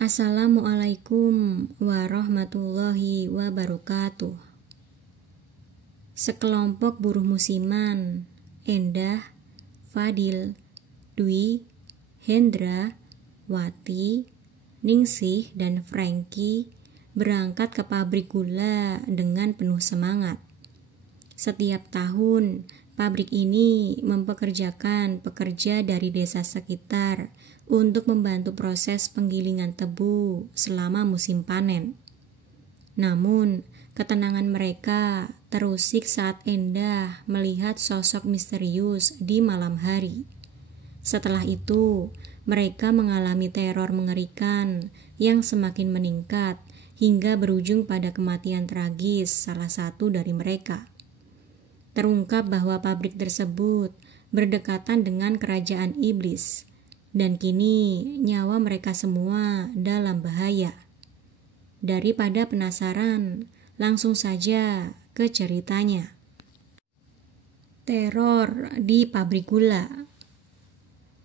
Assalamualaikum warahmatullahi wabarakatuh. Sekelompok buruh musiman, Endah, Fadil, Dwi, Hendra, Wati, Ningsih, dan Franky berangkat ke pabrik gula dengan penuh semangat. Setiap tahun, pabrik ini mempekerjakan pekerja dari desa sekitar untuk membantu proses penggilingan tebu selama musim panen. Namun, ketenangan mereka terusik saat Endah melihat sosok misterius di malam hari. Setelah itu, mereka mengalami teror mengerikan yang semakin meningkat hingga berujung pada kematian tragis salah satu dari mereka. Terungkap bahwa pabrik tersebut berdekatan dengan kerajaan iblis, dan kini nyawa mereka semua dalam bahaya. Daripada penasaran, langsung saja ke ceritanya. Teror di pabrik gula.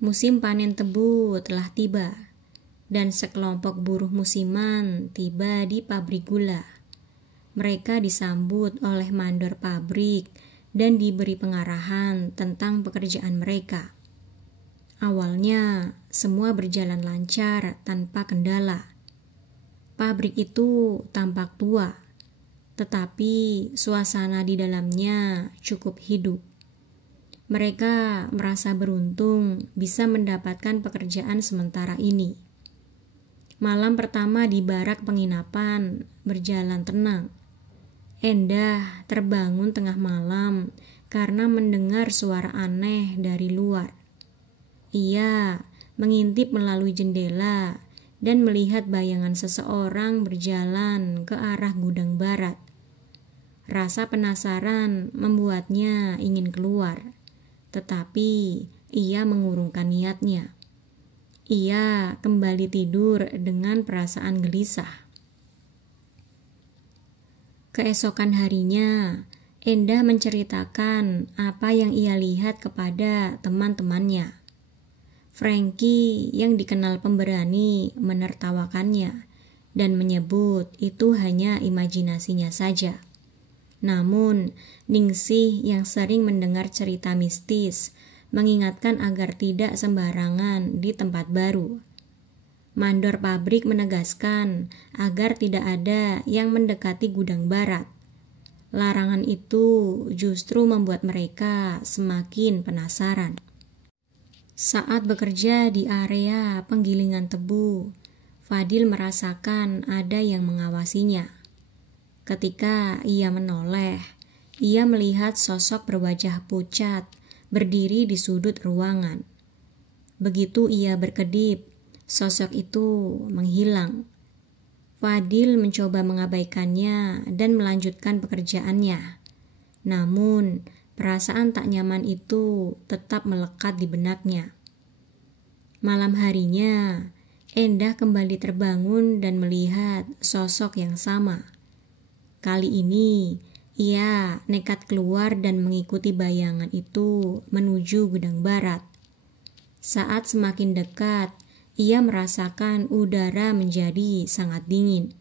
Musim panen tebu telah tiba, dan sekelompok buruh musiman tiba di pabrik gula. Mereka disambut oleh mandor pabrik dan diberi pengarahan tentang pekerjaan mereka. Awalnya, semua berjalan lancar tanpa kendala. Pabrik itu tampak tua, tetapi suasana di dalamnya cukup hidup. Mereka merasa beruntung bisa mendapatkan pekerjaan sementara ini. Malam pertama di barak penginapan berjalan tenang. Endah terbangun tengah malam karena mendengar suara aneh dari luar. Ia mengintip melalui jendela dan melihat bayangan seseorang berjalan ke arah gudang barat. Rasa penasaran membuatnya ingin keluar, tetapi ia mengurungkan niatnya. Ia kembali tidur dengan perasaan gelisah. Keesokan harinya, Endah menceritakan apa yang ia lihat kepada teman-temannya. Franky yang dikenal pemberani menertawakannya dan menyebut itu hanya imajinasinya saja. Namun, Ningsih yang sering mendengar cerita mistis mengingatkan agar tidak sembarangan di tempat baru. Mandor pabrik menegaskan agar tidak ada yang mendekati gudang barat. Larangan itu justru membuat mereka semakin penasaran. Saat bekerja di area penggilingan tebu, Fadil merasakan ada yang mengawasinya. Ketika ia menoleh, ia melihat sosok berwajah pucat berdiri di sudut ruangan. Begitu ia berkedip, sosok itu menghilang. Fadil mencoba mengabaikannya dan melanjutkan pekerjaannya. Namun, perasaan tak nyaman itu tetap melekat di benaknya. Malam harinya, Endah kembali terbangun dan melihat sosok yang sama. Kali ini, ia nekat keluar dan mengikuti bayangan itu menuju gudang barat. Saat semakin dekat, ia merasakan udara menjadi sangat dingin.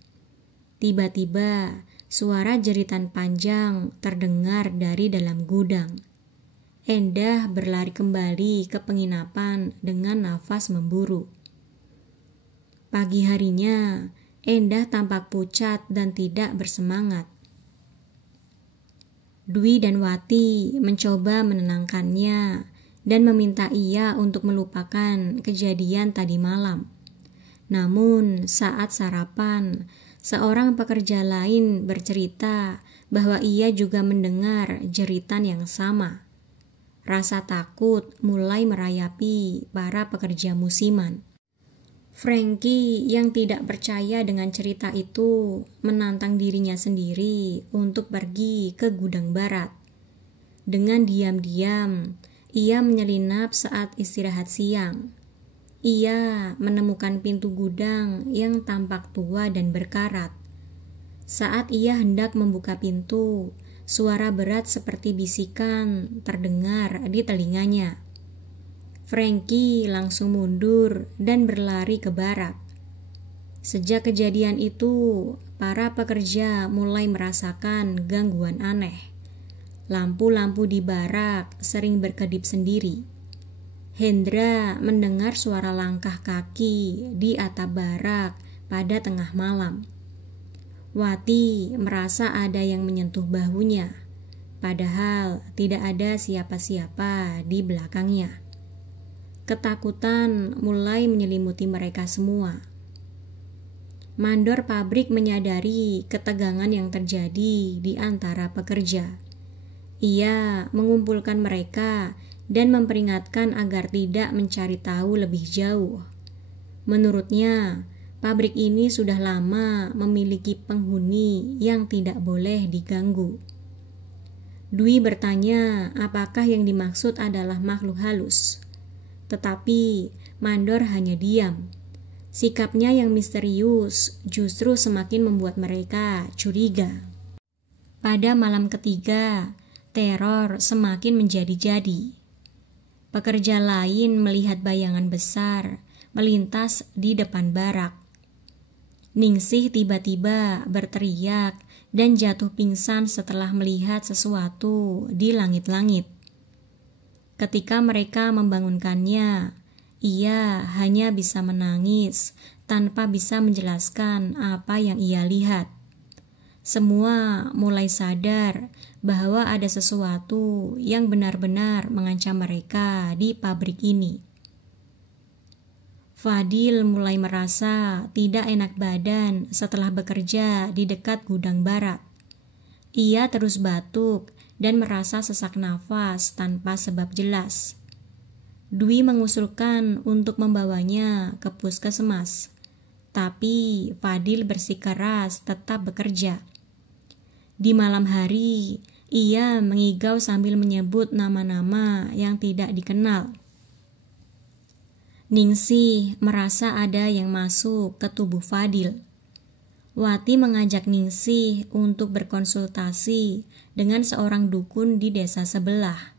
Tiba-tiba, suara jeritan panjang terdengar dari dalam gudang. Endah berlari kembali ke penginapan dengan nafas memburu. Pagi harinya, Endah tampak pucat dan tidak bersemangat. Dwi dan Wati mencoba menenangkannya dan meminta ia untuk melupakan kejadian tadi malam. Namun, saat sarapan, seorang pekerja lain bercerita bahwa ia juga mendengar jeritan yang sama. Rasa takut mulai merayapi para pekerja musiman. Franky yang tidak percaya dengan cerita itu menantang dirinya sendiri untuk pergi ke gudang barat. Dengan diam-diam, ia menyelinap saat istirahat siang. Ia menemukan pintu gudang yang tampak tua dan berkarat. Saat ia hendak membuka pintu, suara berat seperti bisikan terdengar di telinganya. Franky langsung mundur dan berlari ke barak. Sejak kejadian itu, para pekerja mulai merasakan gangguan aneh. Lampu-lampu di barak sering berkedip sendiri. Hendra mendengar suara langkah kaki di atap barak pada tengah malam. Wati merasa ada yang menyentuh bahunya, padahal tidak ada siapa-siapa di belakangnya. Ketakutan mulai menyelimuti mereka semua. Mandor pabrik menyadari ketegangan yang terjadi di antara pekerja. Ia mengumpulkan mereka dan memperingatkan agar tidak mencari tahu lebih jauh. Menurutnya, pabrik ini sudah lama memiliki penghuni yang tidak boleh diganggu. Dwi bertanya apakah yang dimaksud adalah makhluk halus. Tetapi Mandor hanya diam. Sikapnya yang misterius justru semakin membuat mereka curiga. Pada malam ketiga, teror semakin menjadi-jadi. Pekerja lain melihat bayangan besar melintas di depan barak. Ningsih tiba-tiba berteriak dan jatuh pingsan setelah melihat sesuatu di langit-langit. Ketika mereka membangunkannya, ia hanya bisa menangis tanpa bisa menjelaskan apa yang ia lihat. Semua mulai sadar bahwa ada sesuatu yang benar-benar mengancam mereka di pabrik ini. Fadil mulai merasa tidak enak badan setelah bekerja di dekat gudang barat. Ia terus batuk dan merasa sesak nafas tanpa sebab jelas. Dwi mengusulkan untuk membawanya ke puskesmas, tapi Fadil bersikeras tetap bekerja. Di malam hari, ia mengigau sambil menyebut nama-nama yang tidak dikenal. Ningsih merasa ada yang masuk ke tubuh Fadil. Wati mengajak Ningsih untuk berkonsultasi dengan seorang dukun di desa sebelah.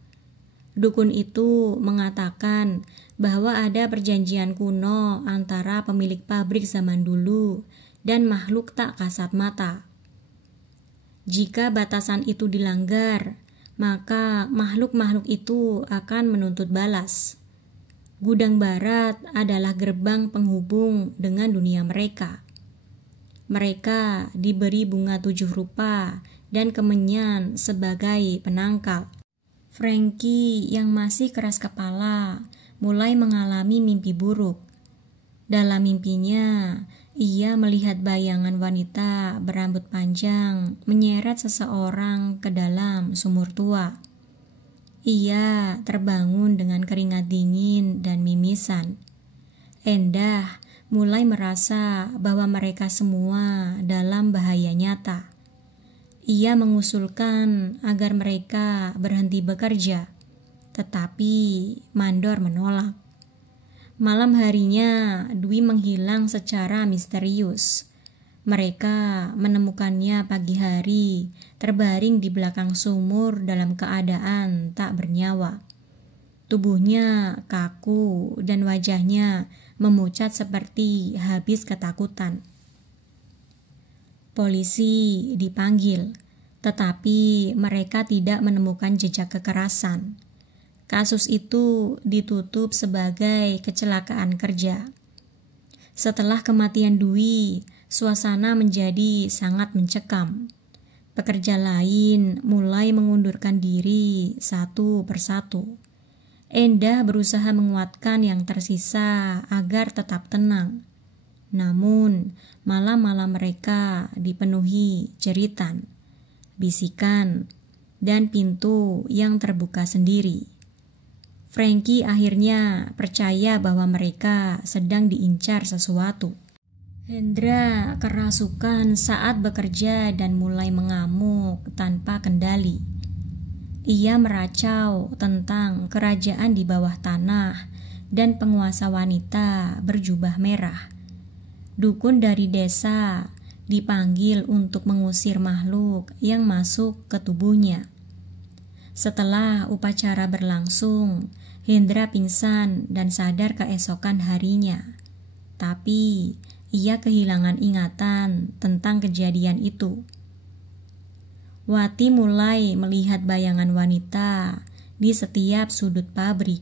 Dukun itu mengatakan bahwa ada perjanjian kuno antara pemilik pabrik zaman dulu dan makhluk tak kasat mata. Jika batasan itu dilanggar, maka makhluk-makhluk itu akan menuntut balas. Gudang barat adalah gerbang penghubung dengan dunia mereka. Mereka diberi bunga 7 rupa dan kemenyan sebagai penangkal. Frankie yang masih keras kepala mulai mengalami mimpi buruk. Dalam mimpinya, ia melihat bayangan wanita berambut panjang menyeret seseorang ke dalam sumur tua. Ia terbangun dengan keringat dingin dan mimisan. Endah mulai merasa bahwa mereka semua dalam bahaya nyata. Ia mengusulkan agar mereka berhenti bekerja, tetapi Mandor menolak. Malam harinya, Dwi menghilang secara misterius. Mereka menemukannya pagi hari, terbaring di belakang sumur dalam keadaan tak bernyawa. Tubuhnya kaku dan wajahnya memucat seperti habis ketakutan. Polisi dipanggil, tetapi mereka tidak menemukan jejak kekerasan. Kasus itu ditutup sebagai kecelakaan kerja. Setelah kematian Dwi, suasana menjadi sangat mencekam. Pekerja lain mulai mengundurkan diri satu persatu. Endah berusaha menguatkan yang tersisa agar tetap tenang. Namun, malam-malam mereka dipenuhi jeritan, bisikan, dan pintu yang terbuka sendiri. Frankie akhirnya percaya bahwa mereka sedang diincar sesuatu. Hendra kerasukan saat bekerja dan mulai mengamuk tanpa kendali. Ia meracau tentang kerajaan di bawah tanah dan penguasa wanita berjubah merah. Dukun dari desa dipanggil untuk mengusir makhluk yang masuk ke tubuhnya. Setelah upacara berlangsung, Hendra pingsan dan sadar keesokan harinya. Tapi ia kehilangan ingatan tentang kejadian itu. Wati mulai melihat bayangan wanita di setiap sudut pabrik.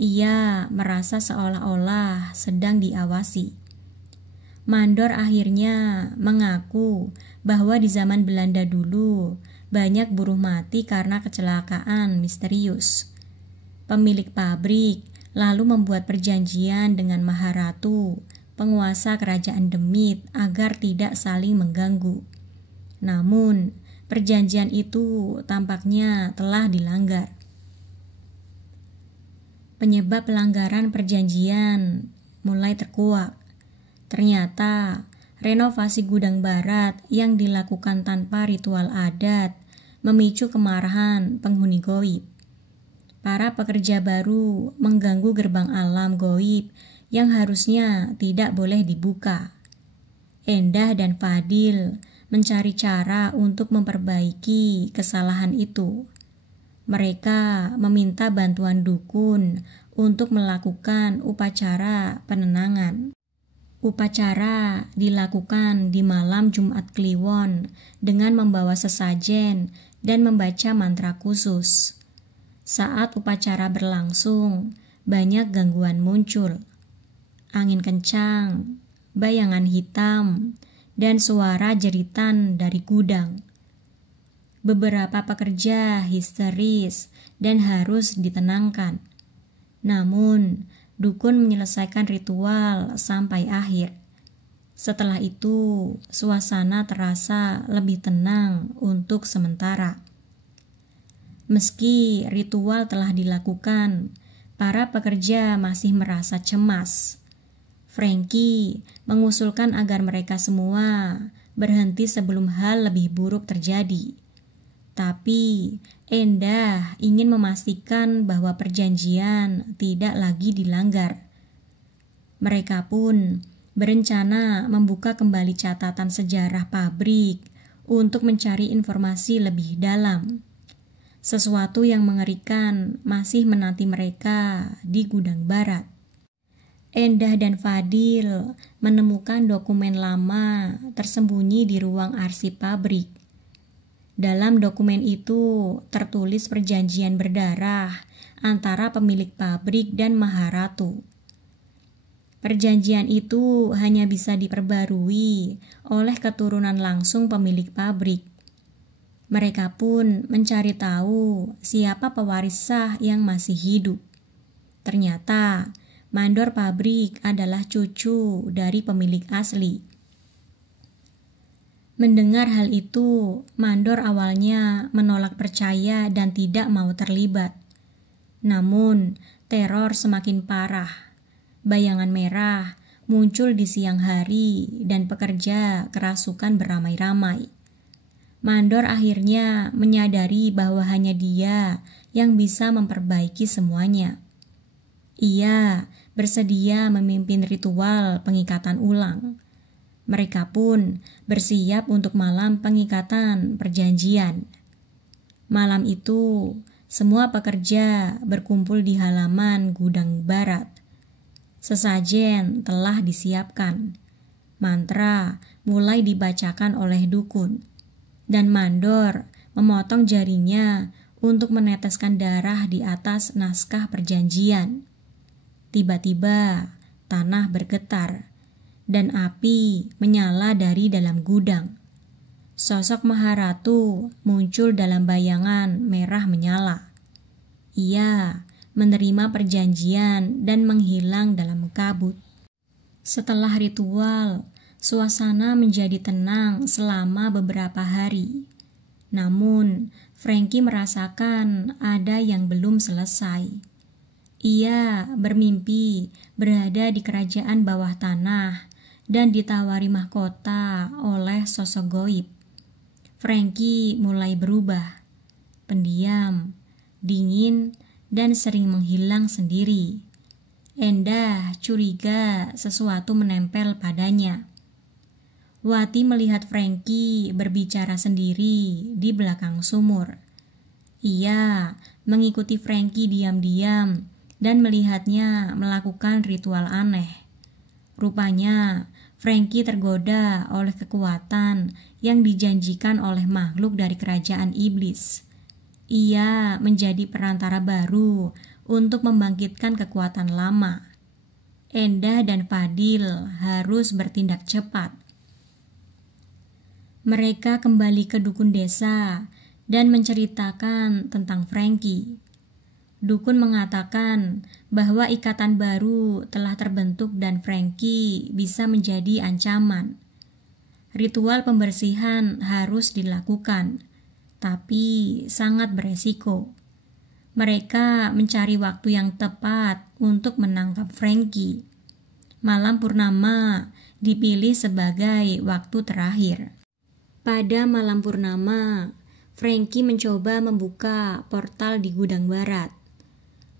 Ia merasa seolah-olah sedang diawasi. Mandor akhirnya mengaku bahwa di zaman Belanda dulu banyak buruh mati karena kecelakaan misterius. Pemilik pabrik lalu membuat perjanjian dengan Maharatu, penguasa kerajaan Demit, agar tidak saling mengganggu. Namun, perjanjian itu tampaknya telah dilanggar. Penyebab pelanggaran perjanjian mulai terkuak. Ternyata, renovasi gudang barat yang dilakukan tanpa ritual adat memicu kemarahan penghuni goib. Para pekerja baru mengganggu gerbang alam goib yang harusnya tidak boleh dibuka. Endah dan Fadil mencari cara untuk memperbaiki kesalahan itu. Mereka meminta bantuan dukun untuk melakukan upacara penenangan. Upacara dilakukan di malam Jumat Kliwon dengan membawa sesajen dan membaca mantra khusus. Saat upacara berlangsung, banyak gangguan muncul. Angin kencang, bayangan hitam, dan suara jeritan dari gudang. Beberapa pekerja histeris dan harus ditenangkan. Namun, dukun menyelesaikan ritual sampai akhir. Setelah itu, suasana terasa lebih tenang untuk sementara. Meski ritual telah dilakukan, para pekerja masih merasa cemas. Frankie mengusulkan agar mereka semua berhenti sebelum hal lebih buruk terjadi. Tapi Endah ingin memastikan bahwa perjanjian tidak lagi dilanggar. Mereka pun berencana membuka kembali catatan sejarah pabrik untuk mencari informasi lebih dalam. Sesuatu yang mengerikan masih menanti mereka di gudang barat. Endah dan Fadil menemukan dokumen lama tersembunyi di ruang arsip pabrik. Dalam dokumen itu tertulis perjanjian berdarah antara pemilik pabrik dan Maharatu. Perjanjian itu hanya bisa diperbarui oleh keturunan langsung pemilik pabrik. Mereka pun mencari tahu siapa pewaris sah yang masih hidup. Ternyata mandor pabrik adalah cucu dari pemilik asli. Mendengar hal itu, mandor awalnya menolak percaya dan tidak mau terlibat. Namun, teror semakin parah. Bayangan merah muncul di siang hari dan pekerja kerasukan beramai-ramai. Mandor akhirnya menyadari bahwa hanya dia yang bisa memperbaiki semuanya. Ia bersedia memimpin ritual pengikatan ulang. Mereka pun bersiap untuk malam pengikatan perjanjian. Malam itu, semua pekerja berkumpul di halaman gudang barat. Sesajen telah disiapkan. Mantra mulai dibacakan oleh dukun. Dan mandor memotong jarinya untuk meneteskan darah di atas naskah perjanjian. Tiba-tiba tanah bergetar dan api menyala dari dalam gudang. Sosok Maharatu muncul dalam bayangan merah menyala. Ia menerima perjanjian dan menghilang dalam kabut. Setelah ritual, suasana menjadi tenang selama beberapa hari. Namun, Frankie merasakan ada yang belum selesai. Ia bermimpi berada di kerajaan bawah tanah dan ditawari mahkota oleh sosok goib. Frankie mulai berubah, pendiam, dingin, dan sering menghilang sendiri. Endah curiga sesuatu menempel padanya. Wati melihat Frankie berbicara sendiri di belakang sumur. Ia mengikuti Frankie diam-diam dan melihatnya melakukan ritual aneh. Rupanya Frankie tergoda oleh kekuatan yang dijanjikan oleh makhluk dari kerajaan iblis. Ia menjadi perantara baru untuk membangkitkan kekuatan lama. Endah dan Fadil harus bertindak cepat. Mereka kembali ke dukun desa dan menceritakan tentang Frankie. Dukun mengatakan bahwa ikatan baru telah terbentuk dan Frankie bisa menjadi ancaman. Ritual pembersihan harus dilakukan, tapi sangat beresiko. Mereka mencari waktu yang tepat untuk menangkap Frankie. Malam purnama dipilih sebagai waktu terakhir. Pada malam purnama, Frankie mencoba membuka portal di gudang barat.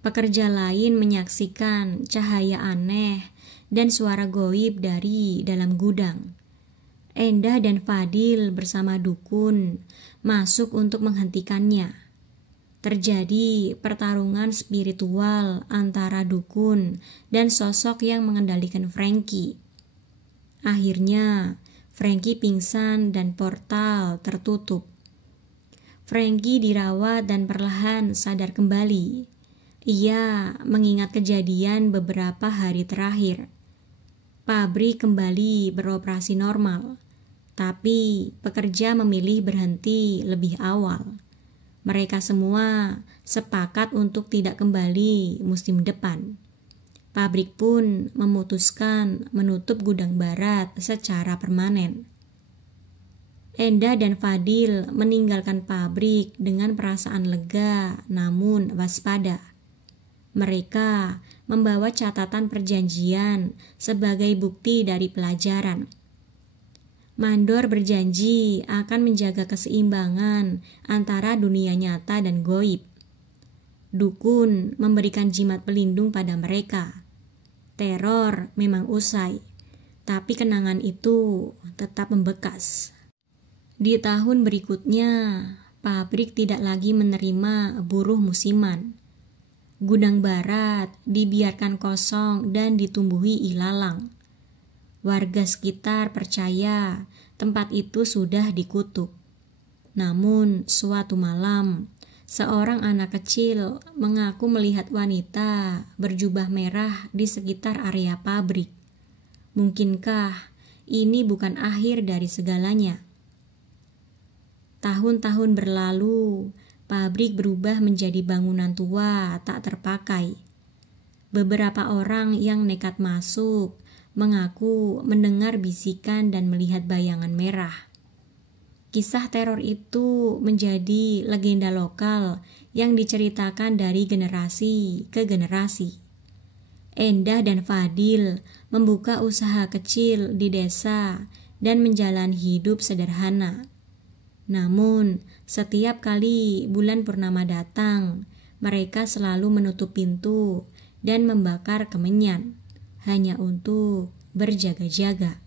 Pekerja lain menyaksikan cahaya aneh dan suara goib dari dalam gudang. Endah dan Fadil bersama dukun masuk untuk menghentikannya. Terjadi pertarungan spiritual antara dukun dan sosok yang mengendalikan Frankie. Akhirnya, Frankie pingsan dan portal tertutup. Frankie dirawat dan perlahan sadar kembali. Ia mengingat kejadian beberapa hari terakhir. Pabrik kembali beroperasi normal, tapi pekerja memilih berhenti lebih awal. Mereka semua sepakat untuk tidak kembali musim depan. Pabrik pun memutuskan menutup gudang barat secara permanen. Endah dan Fadil meninggalkan pabrik dengan perasaan lega namun waspada. Mereka membawa catatan perjanjian sebagai bukti dari pelajaran. Mandor berjanji akan menjaga keseimbangan antara dunia nyata dan goib. Dukun memberikan jimat pelindung pada mereka. Teror memang usai, tapi kenangan itu tetap membekas. Di tahun berikutnya, pabrik tidak lagi menerima buruh musiman. Gudang barat dibiarkan kosong dan ditumbuhi ilalang. Warga sekitar percaya tempat itu sudah dikutuk. Namun suatu malam, seorang anak kecil mengaku melihat wanita berjubah merah di sekitar area pabrik. Mungkinkah ini bukan akhir dari segalanya? Tahun-tahun berlalu, pabrik berubah menjadi bangunan tua tak terpakai. Beberapa orang yang nekat masuk mengaku mendengar bisikan dan melihat bayangan merah. Kisah teror itu menjadi legenda lokal yang diceritakan dari generasi ke generasi. Endah dan Fadil membuka usaha kecil di desa dan menjalani hidup sederhana. Namun, setiap kali bulan purnama datang, mereka selalu menutup pintu dan membakar kemenyan, hanya untuk berjaga-jaga.